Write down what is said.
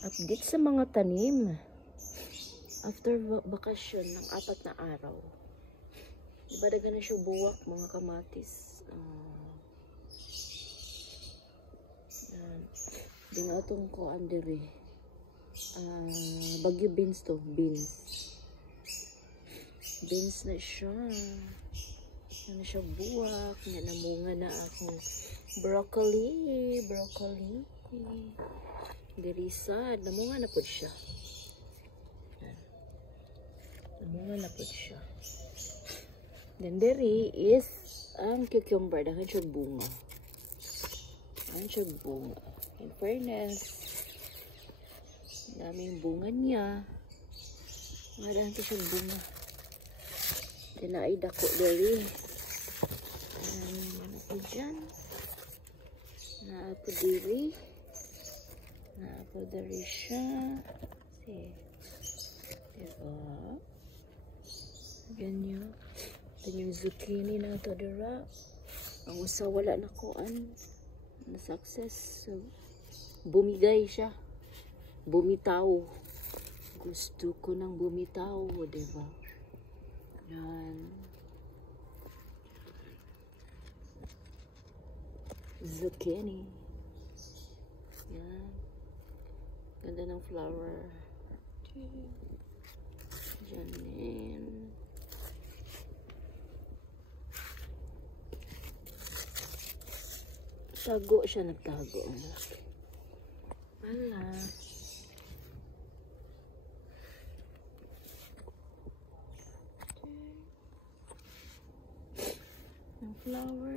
Update sa mga tanim. After bakasyon ng 4 na araw. Diba daga na siya buwak mga kamatis. Di nga itong ko andiri. Bagyo beans to. Beans. Beans na siya. Ano siya buwak. Namunga na akong broccoli. Broccoli. Dirisad. Namunga na po siya. Namunga na po siya. Then diri is ang cucumber. Dahan siya bunga. Dahan siya bunga. In fairness, daming bunga niya. Dahan siya bunga. Then ay dako diri. Ako dyan. Ako diri. Ako diri siya. See. Diba? Ganyan. Ito yung zucchini na ito dira. Ang usa wala na kuan. Na success. So, bumigay siya. Bumitaw. Gusto ko ng bumitaw. Diba? Yan. Zucchini. Yan. Ganda ng flower. Janin. Tago siya, nagtago. Wala. Ang flower.